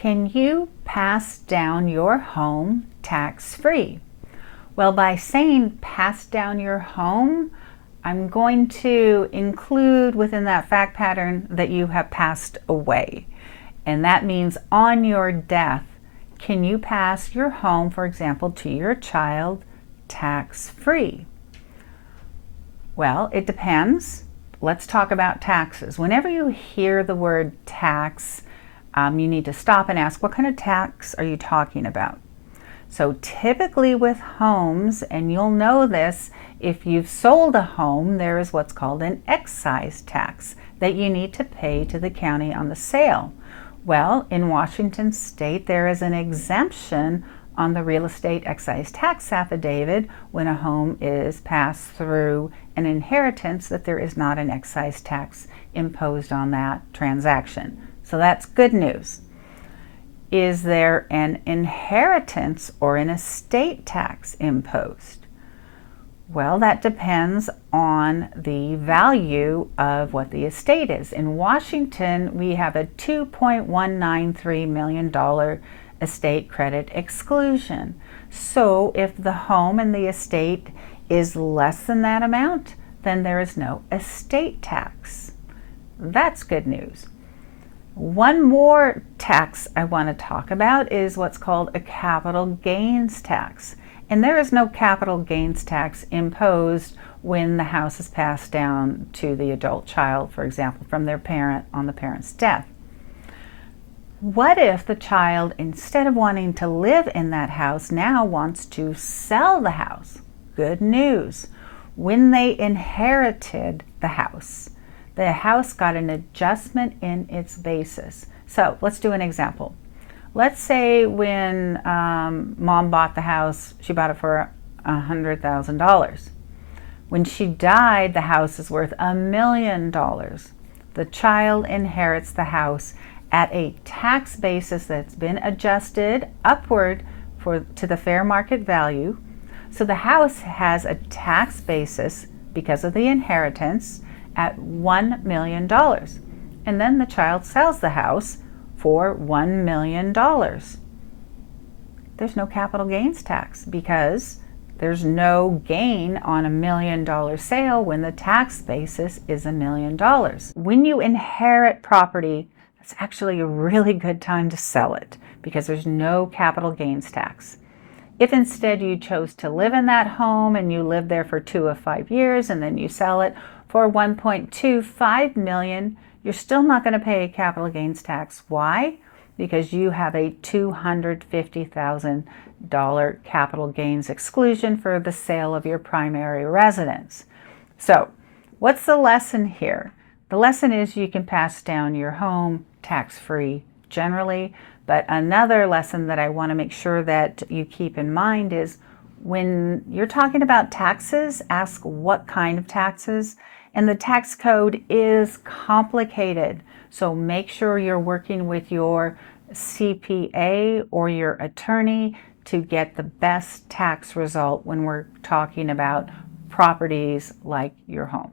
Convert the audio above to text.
Can you pass down your home tax-free? Well, by saying pass down your home, I'm going to include within that fact pattern that you have passed away. And that means on your death, can you pass your home, for example, to your child tax-free? Well, it depends. Let's talk about taxes. Whenever you hear the word tax, you need to stop and ask, what kind of tax are you talking about? So typically with homes, and you'll know this if you've sold a home, there is what's called an excise tax that you need to pay to the county on the sale. Well, in Washington state, there is an exemption on the real estate excise tax affidavit when a home is passed through an inheritance, that there is not an excise tax imposed on that transaction. So that's good news. Is there an inheritance or an estate tax imposed? Well, that depends on the value of what the estate is. In Washington, we have a $2.193 million estate credit exclusion. So if the home and the estate is less than that amount, then there is no estate tax. That's good news. One more tax I want to talk about is what's called a capital gains tax. And there is no capital gains tax imposed when the house is passed down to the adult child, for example, from their parent on the parent's death. What if the child, instead of wanting to live in that house, now wants to sell the house? Good news. When they inherited the house got an adjustment in its basis. So let's do an example. Let's say when mom bought the house, she bought it for $100,000. When she died, the house is worth $1 million. The child inherits the house at a tax basis that's been adjusted upward to the fair market value. So the house has a tax basis because of the inheritance at $1 million. And then the child sells the house for $1 million. There's no capital gains tax because there's no gain on $1 million sale when the tax basis is $1 million. When you inherit property, it's actually a really good time to sell it because there's no capital gains tax. If instead you chose to live in that home and you live there for 2 of 5 years and then you sell it for $1.25 million, you're still not going to pay a capital gains tax. Why? Because you have a $250,000 capital gains exclusion for the sale of your primary residence. So what's the lesson here? The lesson is you can pass down your home tax-free generally, but another lesson that I want to make sure that you keep in mind is when you're talking about taxes, ask what kind of taxes. And the tax code is complicated, so make sure you're working with your CPA or your attorney to get the best tax result when we're talking about properties like your home.